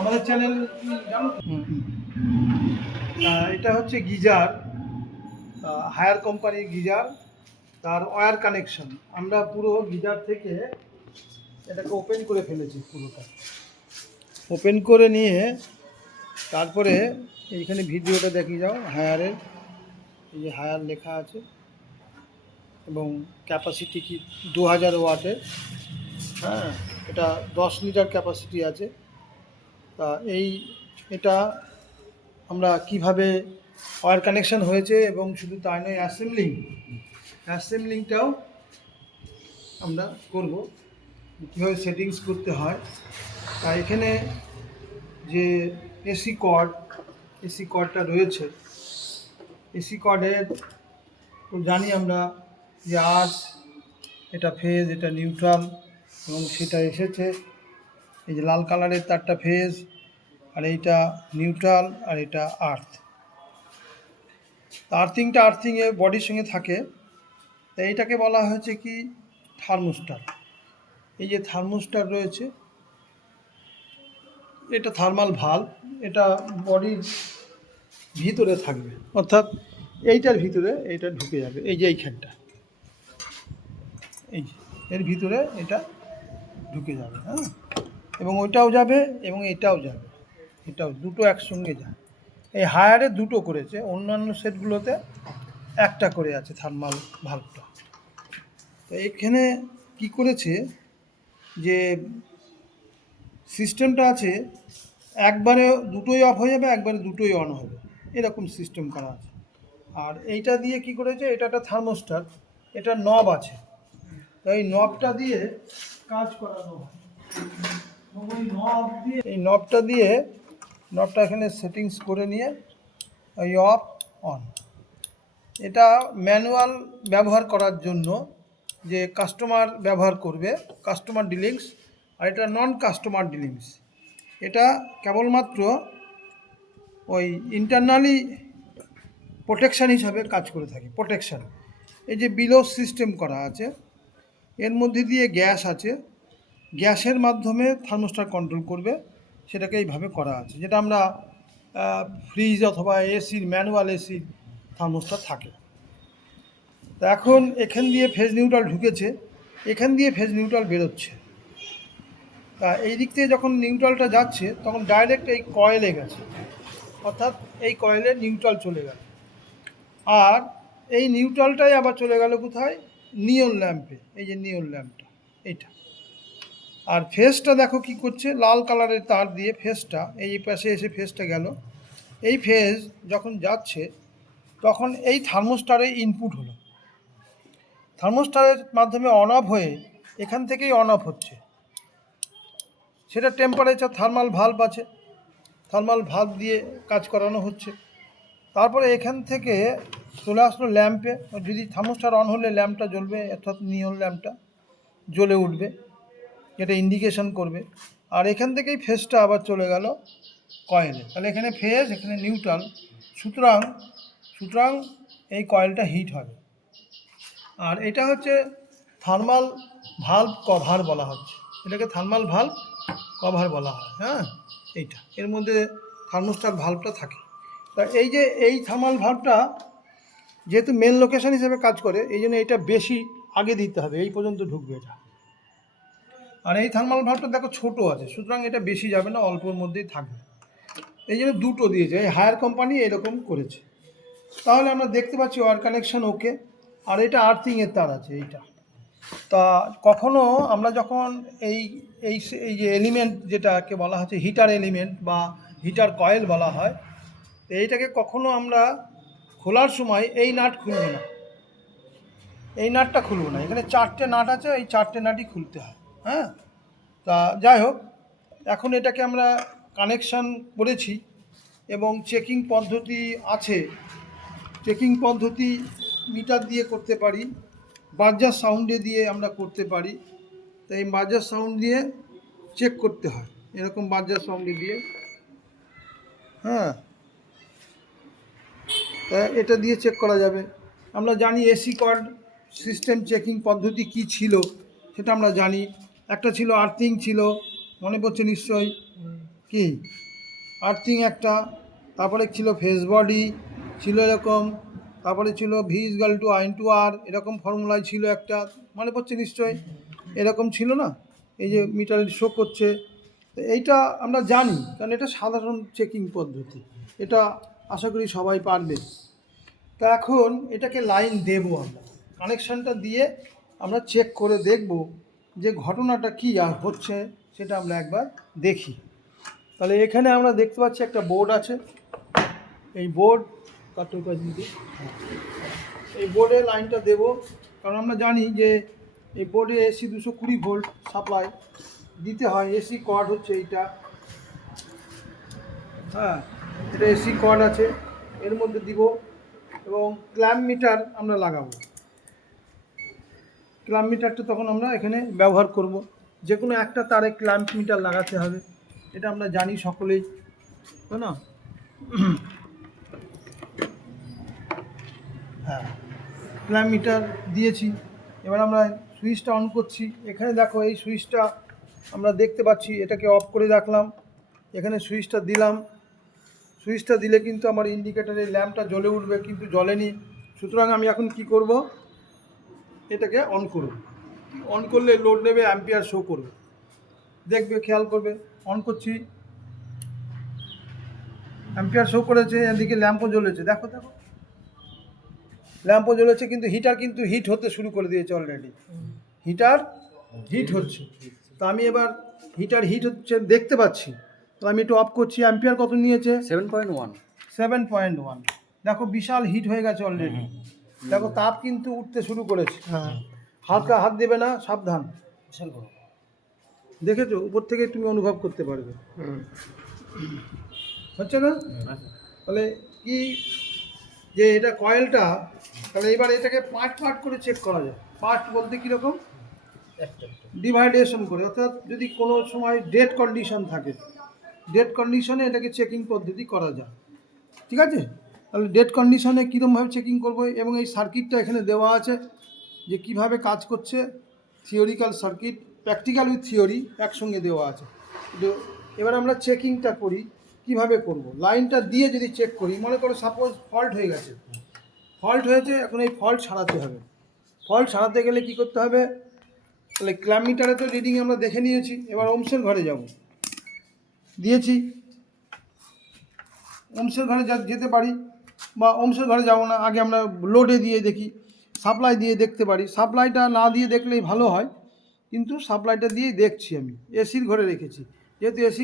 আমাদের চ্যানেল জানো তো? এটা হচ্ছে গিজার, হায়ার কোম্পানির গিজার, তার ওয়্যার কানেকশন। আমরা পুরো গিজার থেকে এটাকে ওপেন করে ফেলেছি পুরোটা। ওপেন করে নিয়ে তারপরে এইখানে ভিডিওটা দেখিয়ে যাও হায়ারের, এই যে হায়ার লেখা আছে এবং ক্যাপাসিটি কি 2000 ওয়াটের। হ্যাঁ, এটা 10 লিটার ক্যাপাসিটি আছে। তা এটা আমরা কিভাবে ওয়্যার কানেকশন হয়েছে এবং শুধু তাই নয়, অ্যাসেম্বলিংটাও আমরা করব, কীভাবে সেটিংস করতে হয়। আর এখানে যে এসি কর্ডটা রয়েছে, এসি কর্ডের তো জানি আমরা যে আর্থ, এটা ফেজ, এটা নিউট্রাল, এবং সেটা এসেছে এই যে লাল কালারের তারটা ফেজ, আর এইটা নিউট্রাল, আর এটা আর্থ। আর্থিংয়ে বডির সঙ্গে থাকে। তাই এইটাকে বলা হয়েছে কি থার্মোস্টার। এই যে থার্মোস্টার রয়েছে, এটা থার্মাল ভালভ, এটা বডির ভিতরে থাকবে, অর্থাৎ এইটার ভিতরে এটা ঢুকে যাবে, এই যে এইখানটা, এই যে এর ভিতরে এটা ঢুকে যাবে। হ্যাঁ, এবং ওইটাও যাবে এবং এটাও যাবে, এটাও দুটো একসঙ্গে যায়। এই হায়ারে দুটো করেছে, অন্যান্য সেটগুলোতে একটা করে আছে থার্মাল ভালভটা। তো এখানে কি করেছে যে সিস্টেমটা আছে, একবারে দুটোই অফ হয়ে যাবে, একবারে দুটোই অন হবে, এরকম সিস্টেম করা আছে। আর এইটা দিয়ে কি করেছে, এটা একটা থার্মোস্টার, এটা নব আছে, তাই এই নবটা দিয়ে কাজ করানো হয়। এই নবটা এখানে সেটিংস করে নিয়ে এই অফ অন, এটা ম্যানুয়াল ব্যবহার করার জন্য, যে কাস্টমার ব্যবহার করবে, কাস্টমার ডিলিংস, আর এটা নন কাস্টমার ডিলিংস। এটা কেবলমাত্র ওই ইন্টারনালি প্রোটেকশান হিসাবে কাজ করে থাকে। প্রোটেকশান, এই যে বিলো সিস্টেম করা আছে, এর মধ্যে দিয়ে গ্যাস আছে, গ্যাসের মাধ্যমে থার্মোস্টার কন্ট্রোল করবে, সেটাকে এইভাবে করা আছে, যেটা আমরা ফ্রিজ অথবা এসির, ম্যানুয়াল এসির থার্মোস্টার থাকে। তো এখন এখান দিয়ে ফেজ নিউট্রাল ঢুকেছে, এখান দিয়ে ফেজ নিউট্রাল বেরোচ্ছে। তা এই দিক থেকে যখন নিউট্রালটা যাচ্ছে, তখন ডাইরেক্ট এই কয়েলে গেছে, অর্থাৎ এই কয়েলে নিউট্রাল চলে গেল। আর এই নিউট্রালটাই আবার চলে গেল কোথায়, নিয়ন ল্যাম্পে, এই যে নিয়ন ল্যাম্পটা এইটা। আর ফেজটা দেখো কি করছে, লাল কালারের তার দিয়ে ফেজটা এই পাশে এসে ফেজটা গেল। এই ফেজ যখন যাচ্ছে, তখন এই থার্মোস্টারে ইনপুট হলো, থার্মোস্টারের মাধ্যমে অন অফ হয়ে এখান থেকেই অন অফ হচ্ছে। সেটা টেম্পারেচার, থার্মাল ভালভ আছে, থার্মাল ভালভ দিয়ে কাজ করানো হচ্ছে। তারপরে এখান থেকে চলে আসলো ল্যাম্পে, যদি থার্মোস্টার অন হলে ল্যাম্পটা জ্বলবে, অর্থাৎ নিয়ন ল্যাম্পটা জ্বলে উঠবে, যেটা ইন্ডিকেশন করবে। আর এখান থেকেই ফেজটা আবার চলে গেল কয়েলে, তাহলে এখানে ফেজ, এখানে নিউট্রাল, সুতরাং এই কয়েলটা হিট হবে। আর এটা হচ্ছে থার্মাল ভালভ কভার বলা হচ্ছে, এটাকে থার্মাল ভালভ কভার বলা হয়। হ্যাঁ, এইটা এর মধ্যে থার্মোস্টার ভালভটা থাকে। তা এই যে এই থার্মাল ভালভটা যেহেতু মেন লোকেশন হিসেবে কাজ করে, এই জন্য এটা বেশি আগে দিতে হবে, এই পর্যন্ত ঢুকবে এটা। আর এই থার্মাল ভালভটা দেখো ছোট আছে, সুতরাং এটা বেশি যাবে না, অল্পর মধ্যেই থাকবে, এই জন্য দুটো দিয়েছে। এই হায়ার কোম্পানি এরকম করেছে। তাহলে আমরা দেখতে পাচ্ছি ওয়্যার কানেকশন ওকে। আর এটা আর্থিংয়ের তার আছে এইটা। তা কখনো আমরা যখন এই এই এই যে এলিমেন্ট, যেটাকে বলা হচ্ছে হিটার এলিমেন্ট বা হিটার কয়েল বলা হয়, এইটাকে কখনো আমরা খোলার সময় এই নাট খুলব না, এই নাটটা খুলব না। এখানে 4টে নাট আছে, এই 4টে নাটই খুলতে হয়। হ্যাঁ, তা যাই হোক, এখন এটাকে আমরা কানেকশান করেছি এবং চেকিং পদ্ধতি আছে। চেকিং পদ্ধতি মিটার দিয়ে করতে পারি, বাজার সাউন্ডে দিয়ে আমরা করতে পারি। তো এই বাজার সাউন্ড দিয়ে চেক করতে হয়, এরকম বাজার সাউন্ডে দিয়ে। হ্যাঁ, তা এটা দিয়ে চেক করা যাবে। আমরা জানি এসি কর্ড সিস্টেম চেকিং পদ্ধতি কি ছিল, সেটা আমরা জানি। একটা ছিল আর্থিং ছিল, মনে পড়ছে নিশ্চয়ই, কি আর্থিং একটা, তারপরে ছিল ফেস বডি ছিল এরকম, তারপরে ছিল V=I/R এরকম ফর্মুলায় ছিল একটা, মনে পড়ছে নিশ্চয়ই, এরকম ছিল না, এই যে মিটারে শো করছে। তো এইটা আমরা জানি, কারণ এটা সাধারণ চেকিং পদ্ধতি, এটা আশা করি সবাই পারবে। তা এখন এটাকে লাইন দেব, আমরা কানেকশানটা দিয়ে আমরা চেক করে দেখব যে ঘটনাটা কী আর হচ্ছে, সেটা আমরা একবার দেখি। তাহলে এখানে আমরা দেখতে পাচ্ছি একটা বোর্ড আছে, এই বোর্ড এই বোর্ডে লাইনটা দেব, কারণ আমরা জানি যে এই বোর্ডে AC 220 ভোল্ট সাপ্লাই দিতে হয়। AC কর্ড হচ্ছে এইটা, হ্যাঁ এটা AC কর্ড আছে, এর মধ্যে দিব এবং ক্ল্যাম্প মিটার আমরা লাগাবো। ক্ল্যাম্প মিটারটা তখন আমরা এখানে ব্যবহার করব, যে কোনো একটা তারে ক্ল্যাম্প মিটার লাগাতে হবে, এটা আমরা জানি সকলেই, তাই না? হ্যাঁ, ক্ল্যাম্প মিটার দিয়েছি। এবার আমরা সুইচটা অন করছি। এখানে দেখো এই সুইচটা আমরা দেখতে পাচ্ছি, এটাকে অফ করে রাখলাম, এখানে সুইচটা দিলাম। সুইচটা দিলে কিন্তু আমার ইন্ডিকেটারের ল্যাম্পটা জ্বলে উঠবে, কিন্তু জ্বলেনি। সুতরাং আমি এখন কি করব, এটাকে অন করব। অন করলে লোড নেবে, অ্যাম্পিয়ার শো করবে, দেখবে, খেয়াল করবে। অন করছি, অ্যাম্পিয়ার শো করেছে, এদিকে ল্যাম্পও জ্বলেছে, দেখো দেখো ল্যাম্পও জ্বলেছে, কিন্তু হিটার কিন্তু হিট হতে শুরু করে দিয়েছে অলরেডি, হিটার হিট হচ্ছে। তো আমি এবার হিটার হিট হচ্ছে দেখতে পাচ্ছি, তো আমি একটু অফ করছি। অ্যাম্পিয়ার কত নিয়েছে? 7.1। দেখো বিশাল হিট হয়ে গেছে অলরেডি, দেখো তাপ কিন্তু উঠতে শুরু করেছে। হ্যাঁ, হালকা হাত দেবে না, সাবধান। দেখেছো, উপর থেকে তুমি অনুভব করতে পারবে, হচ্ছে না? তাহলে কি যে এটা কয়েলটা, তাহলে এবার এটাকে পার্ট পার্ট করে চেক করা যায়। পার্ট বলতে কীরকম, ডিভাইডেশন করে, অর্থাৎ যদি কোনো সময় ডেড কন্ডিশন থাকে, ডেড কন্ডিশনে এটাকে চেকিং পদ্ধতি করা যায়, ঠিক আছে? তাহলে ডেড কন্ডিশনে কীরকমভাবে চেকিং করবো, এবং এই সার্কিটটা এখানে দেওয়া আছে যে কিভাবে কাজ করছে, theoretical circuit, practical with theory একসঙ্গে দেওয়া আছে। তো এবার আমরা চেকিংটা করি, কিভাবে করব। লাইনটা দিয়ে যদি চেক করি, মনে করো সাপোজ ফল্ট হয়ে গেছে, ফল্ট হয়েছে, এখন এই ফল্ট সারাতে হবে। ফল্ট সারাতে গেলে কি করতে হবে, তাহলে ক্ল্যাম্প মিটারে তো রিডিং আমরা দেখে নিয়েছি, এবার ওমসের ঘরে যাব, দিয়েছি, ওমসের ঘরে যেতে পারি, বা ওমসের ঘরে যাব না, আগে আমরা লোডে দিয়ে দেখি, সাপ্লাই দিয়ে দেখতে পারি। সাপ্লাইটা না দিয়ে দেখলেই ভালো হয়, কিন্তু সাপ্লাইটা দিয়েই দেখছি। আমি এসির ঘরে রেখেছি, যেহেতু এসি